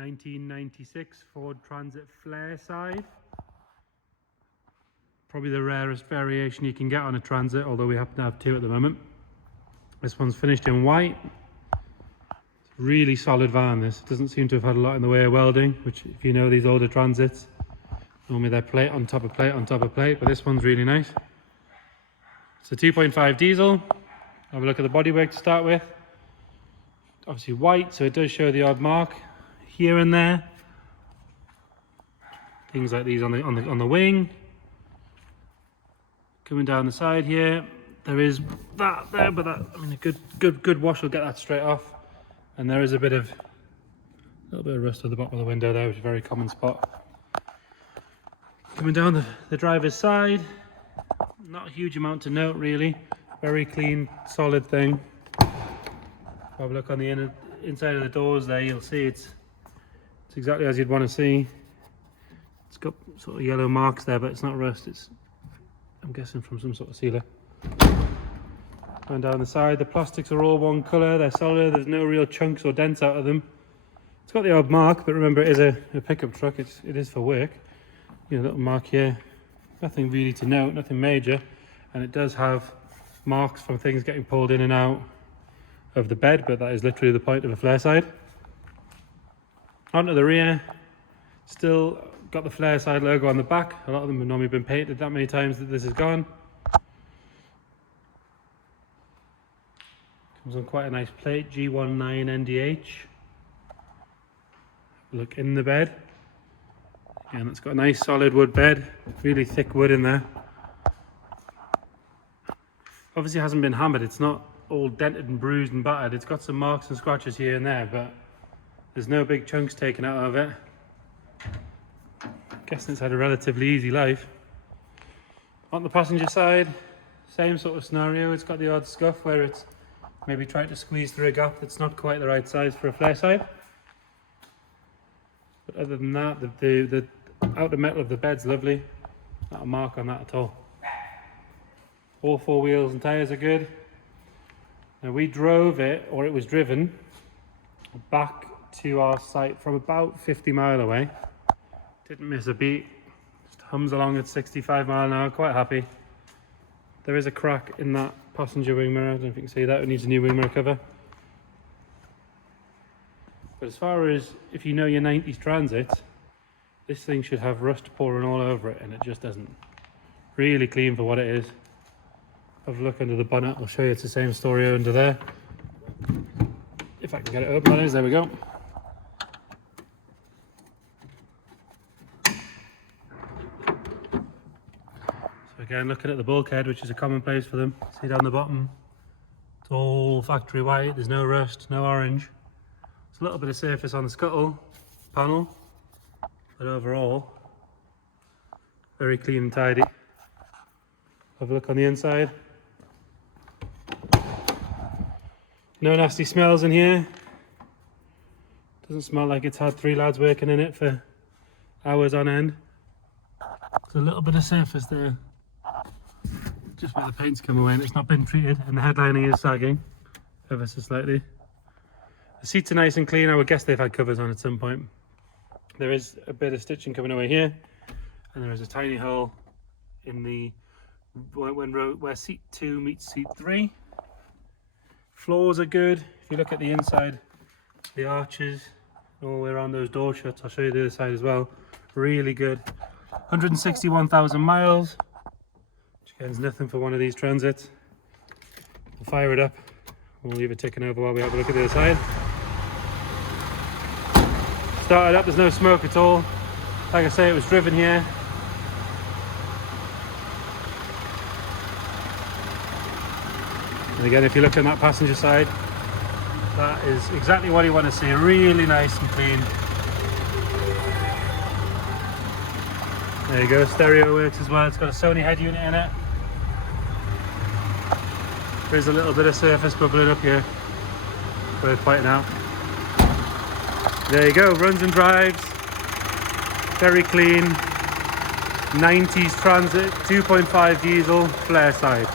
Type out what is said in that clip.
1996 Ford Transit Flareside. Probably the rarest variation you can get on a Transit, although we happen to have two at the moment. This one's finished in white. It's a really solid van, this. It doesn't seem to have had a lot in the way of welding, which, if you know these older Transits, normally they're plate on top of plate on top of plate, but this one's really nice. It's a 2.5 diesel. Have a look at the bodywork to start with. Obviously white, so it does show the odd mark here and there. Things like these on the wing. Coming down the side here, there is that there, but that, I mean, a good wash will get that straight off. And there is a little bit of rust at the bottom of the window there, which is a very common spot. Coming down the driver's side, not a huge amount to note really. Very clean, solid thing. Have a look on the inside of the doors there, you'll see it's exactly as you'd want to see. It's got sort of yellow marks there, but it's not rust, it's, I'm guessing, from some sort of sealer. Going down the side, the plastics are all one colour, they're solid, there's no real chunks or dents out of them. It's got the odd mark, but remember it is a pickup truck, it is for work. You know, little mark here, nothing really to note, nothing major, and it does have marks from things getting pulled in and out of the bed, but that is literally the point of a Flareside. Onto the rear, still got the Flareside logo on the back. A lot of them have normally been painted that many times that this is gone. Comes on quite a nice plate, G19NDH. Look in the bed. And it's got a nice solid wood bed, really thick wood in there. Obviously it hasn't been hammered, it's not all dented and bruised and battered. It's got some marks and scratches here and there, but there's no big chunks taken out of it. I'm guessing it's had a relatively easy life. On the passenger side, same sort of scenario. It's got the odd scuff where it's maybe tried to squeeze through a gap that's not quite the right size for a Flareside. But other than that, the outer metal of the bed's lovely. Not a mark on that at all. All four wheels and tyres are good. Now we drove it, or it was driven, back to our site from about 50 mile away. Didn't miss a beat. Just hums along at 65 mile an hour, quite happy. There is a crack in that passenger wing mirror. I don't know if you can see that. It needs a new wing mirror cover. But as far as if you know your 90s Transit, this thing should have rust pouring all over it, and it just doesn't. Really clean for what it is. Have a look under the bonnet. I'll show you it's the same story under there. If I can get it open, that is. There we go. So again, looking at the bulkhead, which is a commonplace for them. See down the bottom, it's all factory white. There's no rust, no orange. There's a little bit of surface on the scuttle panel, but overall, very clean and tidy. Have a look on the inside. No nasty smells in here. Doesn't smell like it's had 3 lads working in it for hours on end. There's a little bit of surface there, just where the paint's come away, and it's not been treated, and the headlining is sagging ever so slightly. The seats are nice and clean. I would guess they've had covers on at some point. There is a bit of stitching coming away here, and there is a tiny hole in the where seat 2 meets seat 3. Floors are good. If you look at the inside, the arches all the way around those door shuts, I'll show you the other side as well. Really good. 161,000 miles, which again is nothing for one of these Transits. We'll fire it up. We'll leave it ticking over while we have a look at the other side. Started up, there's no smoke at all. Like I say, it was driven here. And again, if you look on that passenger side, that is exactly what you want to see. Really nice and clean. There you go, stereo works as well. It's got a Sony head unit in it. There's a little bit of surface bubbling up here. Worth pointing out. There you go, runs and drives. Very clean. 90s Transit, 2.5 diesel, Flareside.